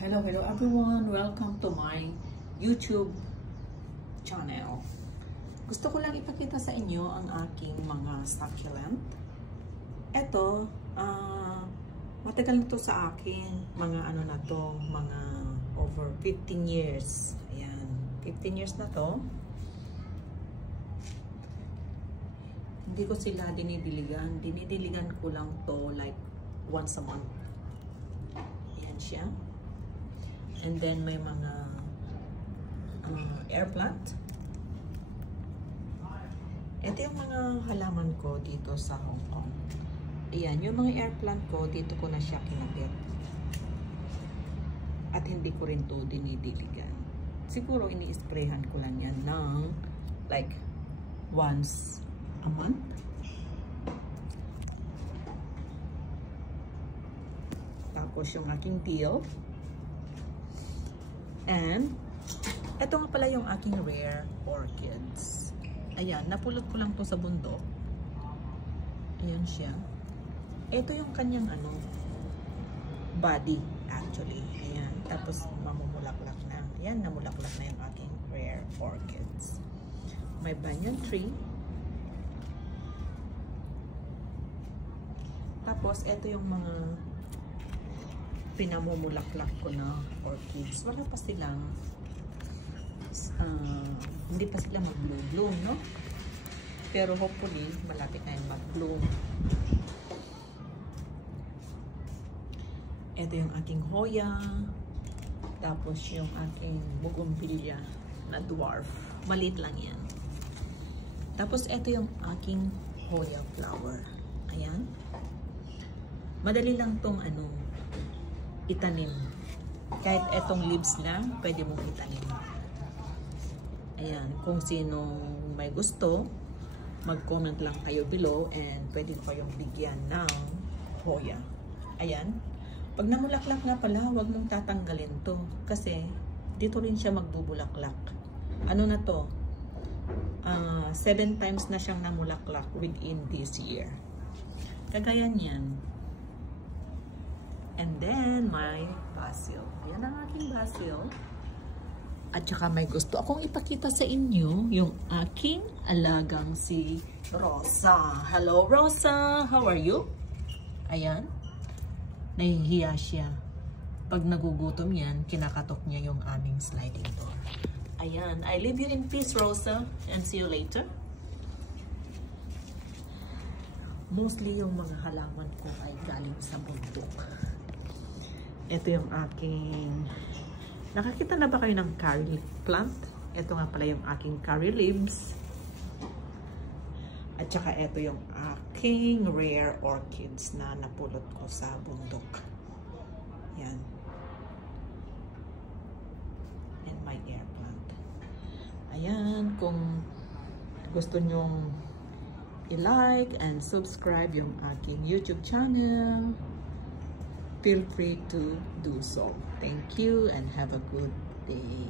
Hello everyone! Welcome to my YouTube channel. Gusto ko lang ipakita sa inyo ang aking mga succulent. Ito, matagal na to sa akin. Mga ano na to, mga over 15 years. Ayan, 15 years na to. Hindi ko sila dinidiligan. Dinidiligan ko lang to like once a month. Ayan siya. And then may mga air plant. Ito yung mga halaman ko dito sa Hong Kong. Ayan, yung mga air plant ko, dito ko na siya kinabit. At hindi ko rin to dinidiligan. Siguro ini-sprayhan ko lang yan ng like once a month. Tapos yung aking teal. And, ito nga pala yung aking rare orchids. Ayan, napulot ko lang to sa bundok. Ayan siya. Ito yung kanyang body actually. Ayan, tapos mamumulaklak na. Ayan, namulaklak na yung aking rare orchids. May banyan tree. Tapos, ito yung mga pinamumulaklak ko na orchids. Wala pa silang hindi pa sila mag-bloom, no? Pero hopefully malapit na yung mag-bloom. Ito yung aking Hoya, tapos yung aking bougainvillea na dwarf. Maliit lang yan. Tapos ito yung aking Hoya flower. Ayan. Madali lang tong itanim. Kahit etong leaves lang, pwede mong itanim. Ayan, kung sino may gusto, mag-comment lang kayo below and pwede ko kayong bigyan ng Hoya. Ayan. Pag namulaklak nga pala, huwag mong tatanggalin to. Kasi, dito rin siya magbubulaklak. Ano na to? 7 times na siyang namulaklak within this year. Kagaya niyan. And then, my basil. Ayan ang aking basil. At saka may gusto akong ipakita sa inyo yung aking alagang si Rosa. Hello, Rosa! How are you? Ayan. Nahihiya siya. Pag nagugutom yan, kinakatok niya yung aming sliding door. Ayan. I leave you in peace, Rosa. And see you later. Mostly yung mga halaman ko ay galing sa bundok. Ito yung aking... Nakakita na ba kayo ng curry plant? Ito nga pala yung aking curry leaves. At saka ito yung aking rare orchids na napulot ko sa bundok. Yan. And my air plant. Ayan, kung gusto nyong i-like and subscribe yung aking YouTube channel, feel free to do so. Thank you and have a good day.